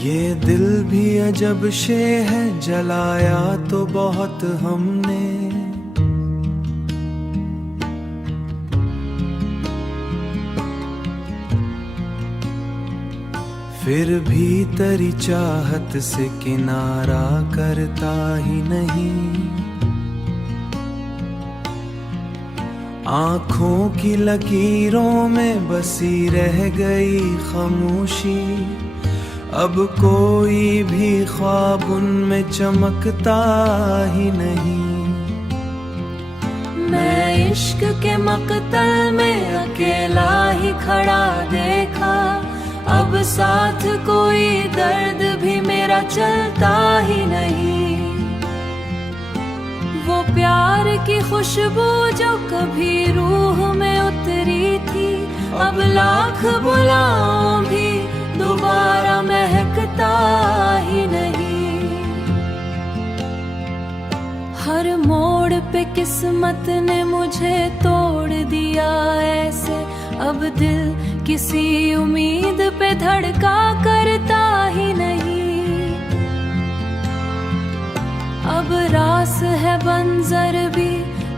ये दिल भी अजब शे है, जलाया तो बहुत हमने। फिर भी तेरी चाहत से किनारा करता ही नहीं। आँखों की लकीरों में बसी रह गई खामोशी। अब कोई भी ख्वाब उनमें चमकता ही नहीं। मैं इश्क के मकतल में अकेला ही खड़ा देखा। अब साथ कोई दर्द भी मेरा चलता ही नहीं। वो प्यार की खुशबू जो कभी रूह में उतरी थी, अब लाख बुलाऊं भी दोबारा महकता ही नहीं। हर मोड़ पे किस्मत ने मुझे तोड़ दिया ऐसे। अब दिल किसी उम्मीद पे धड़का करता ही नहीं। अब रास है बंजर भी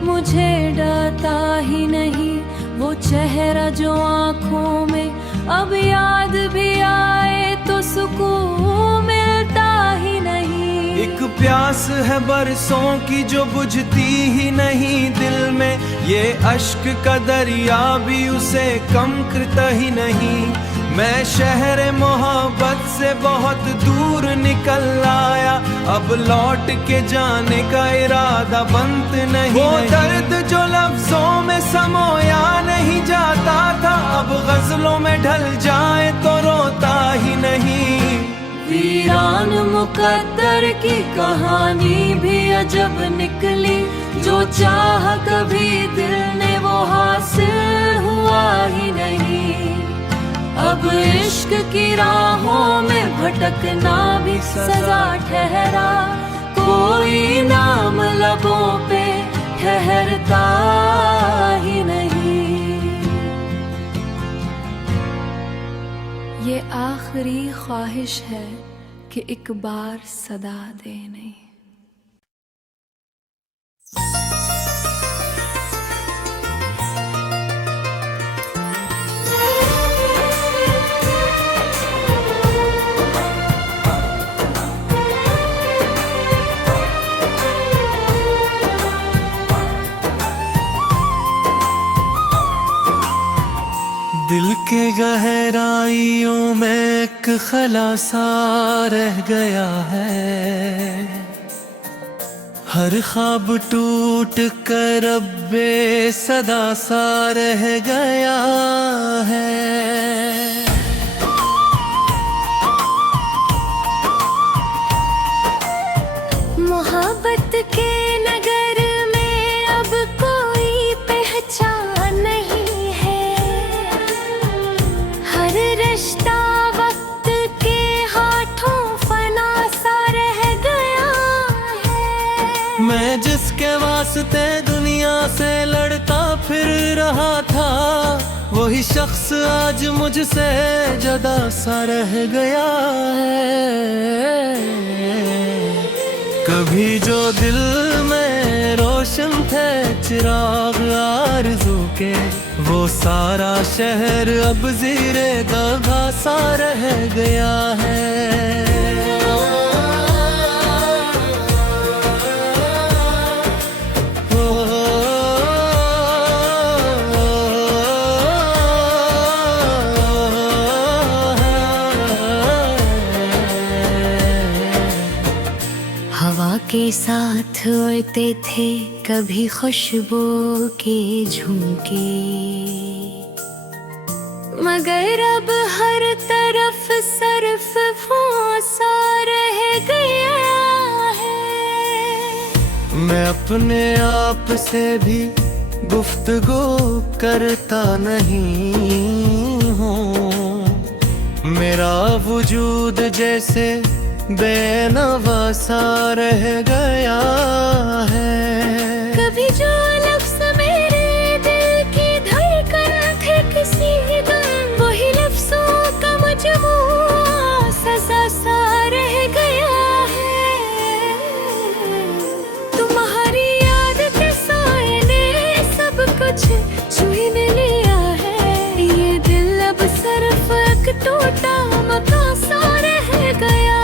मुझे डरता ही नहीं। वो चेहरा जो आँखों में अब याद भी आए तो सुकून मिलता ही नहीं। एक प्यास है बरसों की जो बुझती ही नहीं दिल में। ये अश्क का दरिया भी उसे कम करता ही नहीं। मैं शहर मोहब्बत से बहुत दूर निकल आया। अब लौट के जाने का इरादा बंद नहीं। वो दर्द जो लफ्जों में समोया नहीं जाता था, अब गजलों में ढल जाए तो रोता ही नहीं। वीरान मुकद्दर की कहानी भी अजब निकली। जो चाह कभी दिल ने वो हासिल हुआ ही नहीं। अब इश्क की राहों में भटकना भी सजा ठहरा। कोई नाम लबों पे ठहरता ही नहीं। ये आखिरी ख्वाहिश है कि एक बार सदा दे नहीं। दिल के गहराइयों में एक खलासा रह गया है। हर ख्वाब टूट कर अब बेसदा सा रह गया है। मोहब्बत के नगर में अब कोई पहचान नहीं है। हर रिश्ता वक्त के हाथों फना सा रह गया है। मैं जिसके वास्ते दुनिया से लड़ता फिर रहा था, वही शख्स आज मुझसे जुदा सा रह गया है। कभी जो दिल में रोशन थे चिराग आरज़ू के, वो सारा शहर अब ज़ीरे दगा सा रह गया है। हवा के साथ उड़ते थे कभी खुशबू के झुमके, मगर अब हर तरफ सर्फ वो सा रह गया है। मैं अपने आप से भी गुफ्तगू करता नहीं हूँ। मेरा वजूद जैसे बेनवा सा रह गया है। कभी जो लफ्ज़ मेरे दिल की धड़कन थे किसी दिन, वही लफ्ज़ों का मजमूआ सजा सा टूटा मकान सा रह गया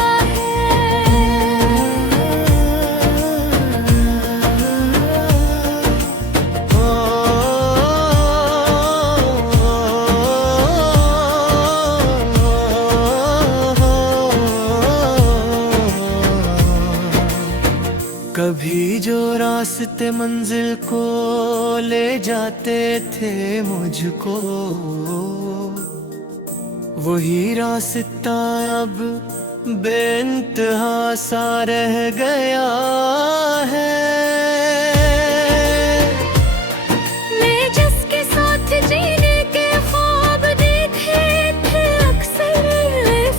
कभी जो रास्ते मंजिल को ले जाते थे मुझको, वही रास्ता अब बेइंतहा सा रह गया है। मैं जिसके साथ जीने के ख्वाब देखे थे अक्सर,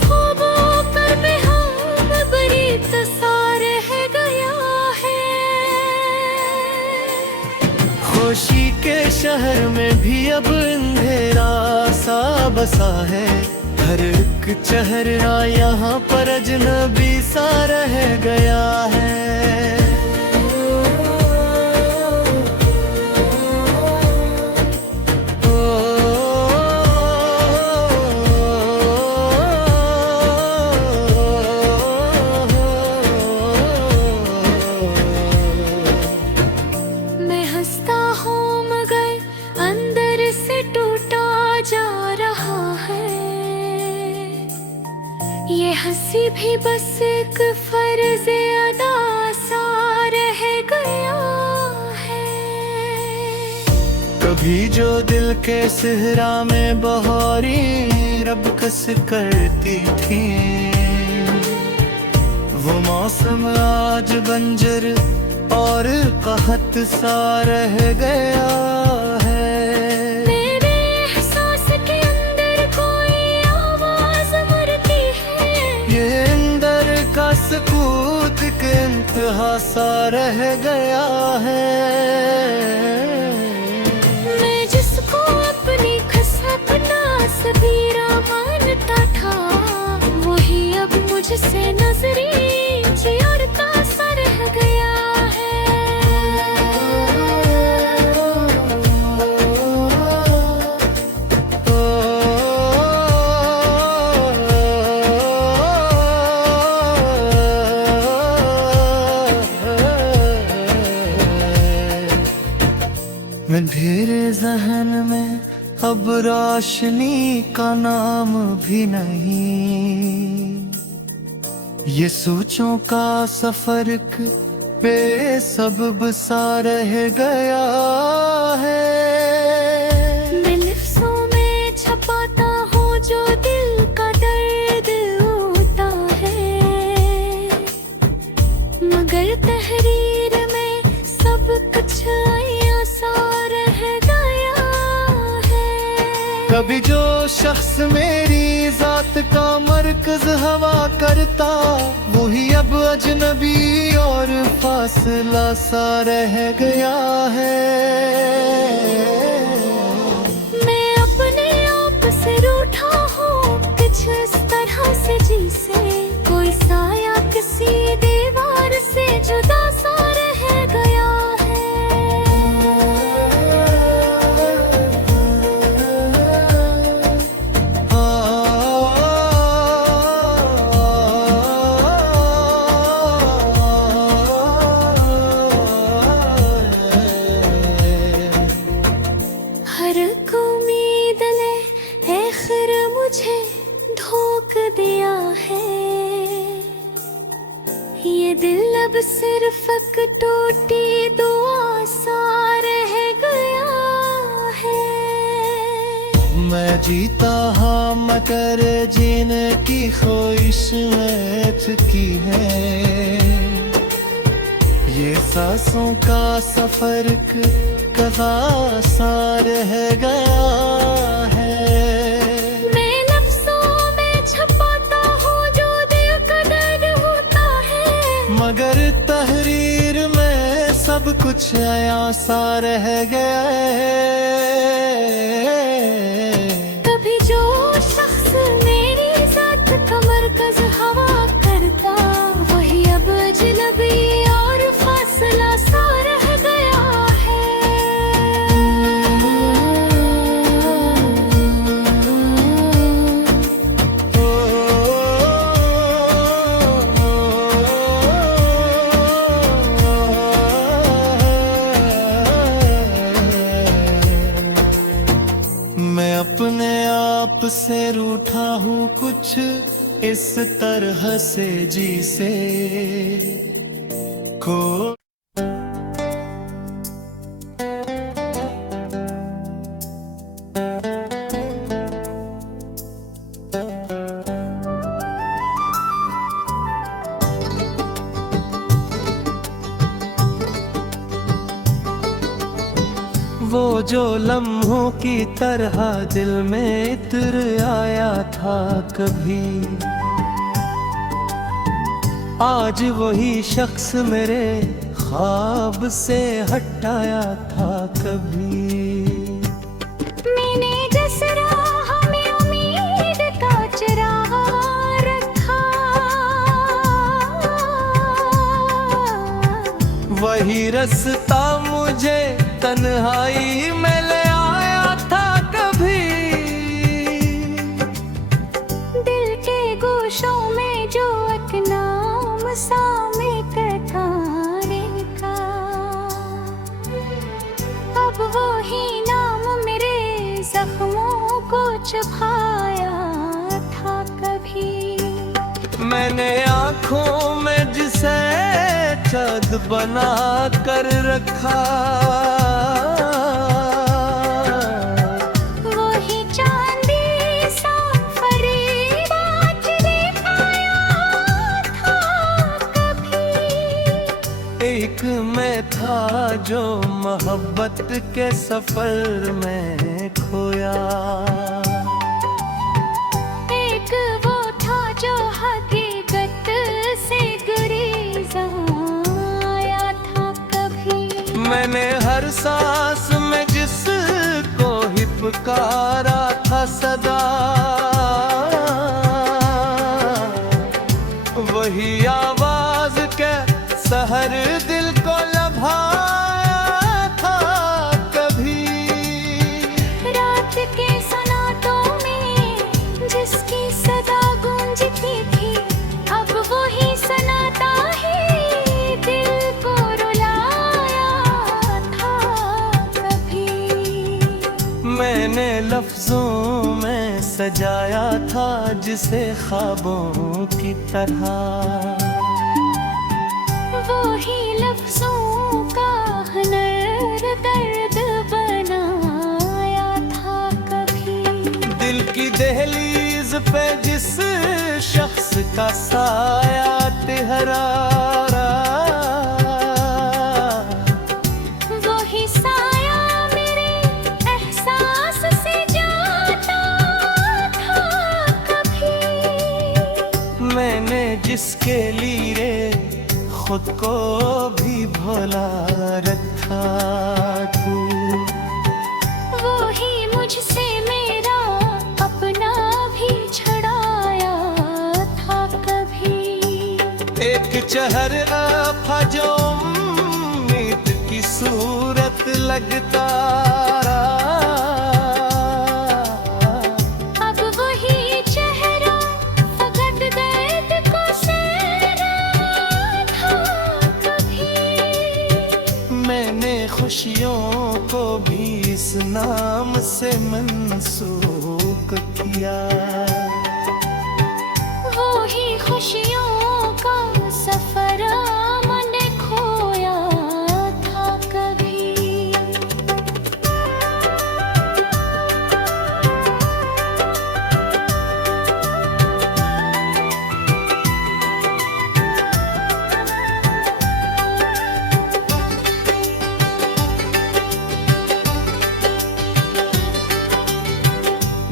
ख्वाबों पर बेहाल बरीत सा रह गया है। खुशी के शहर में भी अब अंधेरा सा बसा है। हर एक चेहरा यहाँ पर अजनबी सा रह गया है। मैं हंसता हूँ मगर अंदर से टूटा जा रहा है। ये हंसी भी बस एक फर्ज अदा सा रह गया है। कभी जो दिल के सहरा में बहारी रबकस करती थी, वो मौसम आज बंजर और कहत सा रह गया है। मेरे एहसास के अंदर कोई आवाज मरती है, ये अंदर का सकूत के इंतहा सा रह गया है। मैं जिसको अपनी खसकना सबीरा मानता था, वही अब मुझसे नजरी चिरता सा रह गया है। मेरे जहन में अब रोशनी का नाम भी नहीं। ये सोचों का सफर बेसबब सा रह गया है। मैं लफ्ज़ों में छपाता हूँ जो दिल का दर्द होता है, मगर तहरीर में सब कुछ सा रह गया है। कभी जो शख्स मेरी जात का मरकज हवा करता, वही अब अजनबी और फासला सा रह गया है। मैं अपने आप से रूठा हूँ कुछ इस तरह से जिसे कोई साया किसी दीवार से जुदा सा रह गया है। हर एक उम्मीद ने आखिर मुझे धोखा दिया है। ये दिल अब सिर्फ एक टूटी दुआ सा रह गया है। मैं जीता हाँ मगर जीने की ख्वाहिश में चुकी है। ये सांसों का सफर कदा सा रह गया है। मैं लफ्ज़ों में छपाता हूँ जो दिल का दर्द होता है, मगर तहरीर में सब कुछ आया सा रह गया है। कभी जो शख्स मेरी जात का मरकज हवा करता, वही अब अजनबी और फासला सा रह गया है। हूँ कुछ इस तरह से जिसे खो। वो जो लम्हों की तरह दिल में इतर आया था कभी, आज वही शख्स मेरे ख्वाब से हटाया था कभी। मैंने जिस राह में उम्मीद का चिराग रखा, वही रास्ता मुझे तन्हाई में ले आया था कभी। दिल के गोशों में जो एक नाम सा मिटने का, अब वो ही नाम मेरे जख्मों को छुपाया था कभी। मैंने आँखों में जिसे चाँद बना कर रखा, वही चांदी सा फरीब आज दिखाया था कभी। एक मैं था जो मोहब्बत के सफर में खोया, एक वो था जो हकीकत से गुरेज आया था कभी। मैंने हर सांस में जिसको ही पुकारा था सदा, वही आवाज के सहर दिल को लभाया था कभी। रात के सनाटों में जिसकी सदा गूंजती थी, अब वही सनाटा ही दिल को रुलाया था कभी। मैंने लफ्जों में सजाया था जिसे ख्वाबों की तरह, वही लफ्जों का हुनर दर्द बनाया था कभी। दिल की दहलीज पे जिस शख्स का साया ठहरा, वही साया मेरे एहसास से जाता था कभी। मैंने जिसके लिए खुद को भी भुला रखा तू, वही मुझसे मेरा अपना भी छड़ाया था कभी। एक चेहरा था जो उम्मीद की सूरत लगता रहा, अब वही चेहरा फकत दर्द को सहरा था कभी। मैंने खुशियों को भी इस नाम से मंसूख किया, वही खुशियों का सफर मैंने खोया था कभी।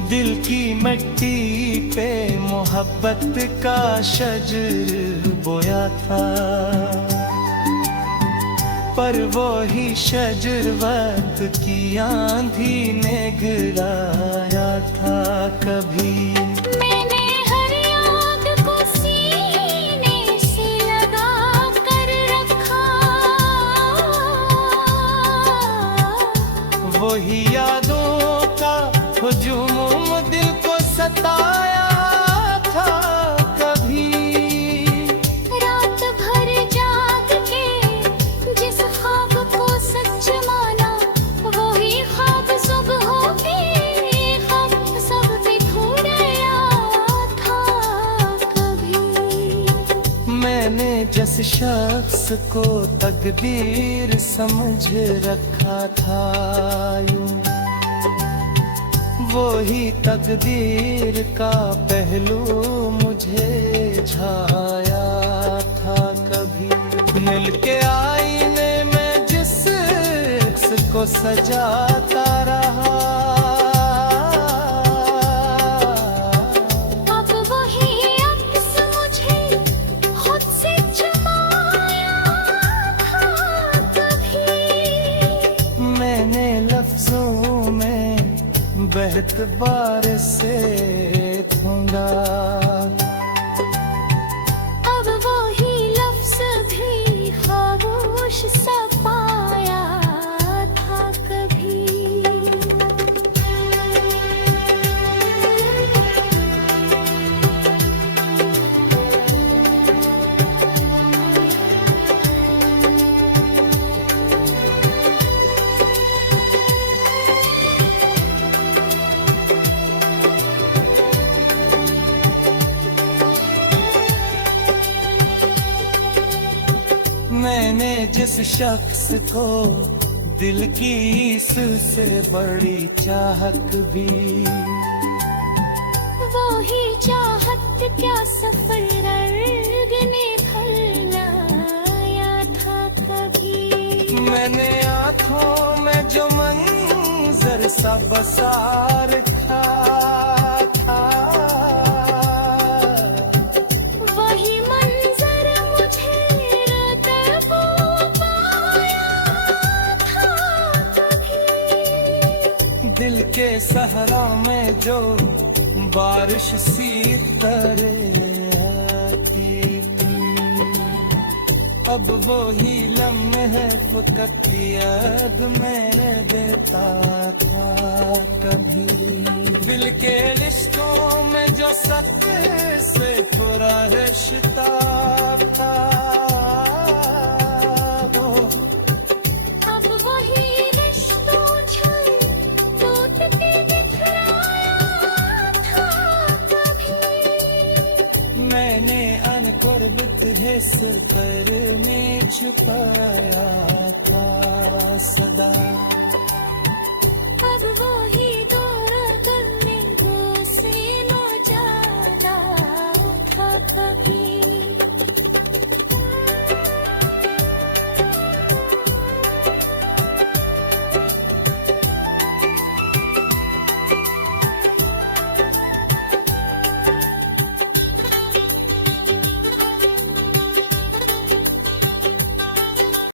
दिल की मिट्टी पे मोहब्बत का शजर बोया था, पर वो ही शजर वक्त की आंधी ने गिराया था कभी। मैंने हर याद को सीने से लगा कर रखा, वही यादों का हुजूम दिल को सताया था कभी। रात भर जाग के जिस ख्वाब को सच माना, वही ख्वाब सुबह के ख्वाब सब बिखर जिस शख्स को तकदीर समझ रखा था यूं, वो ही तकदीर का पहलू मुझे छाया था कभी। मिलके आईने में जिस अक्स को सजाता रहा, अब वही अक्स मुझे खुद से चुमाया था कभी। मैंने लफ्जों में बेहतबार से ढूंढा, अब वही लफ्ज भी खामोश सा पाया था कभी। मैंने जिस शख्स को दिल की इससे बड़ी चाहत भी, वो ही चाहत क्या सफर ने भर लाया था कभी। मैंने आँखों में जो मंजर सा बसा रखा था, वही मंजर मुझे रतबो पाया था कभी। दिल के सहरा में जो बारिश सी तरह आती थी, अब वो ही लम्हे फकत याद मैंने देता था कभी। दिल के रिश्तों में जो सक से पूरा रिश्ता था, वो अब वही रिश्तों छल टूट के बिखराया था कभी। मैंने अनकुर्बत हिस्स पर में छुपाया था सदा।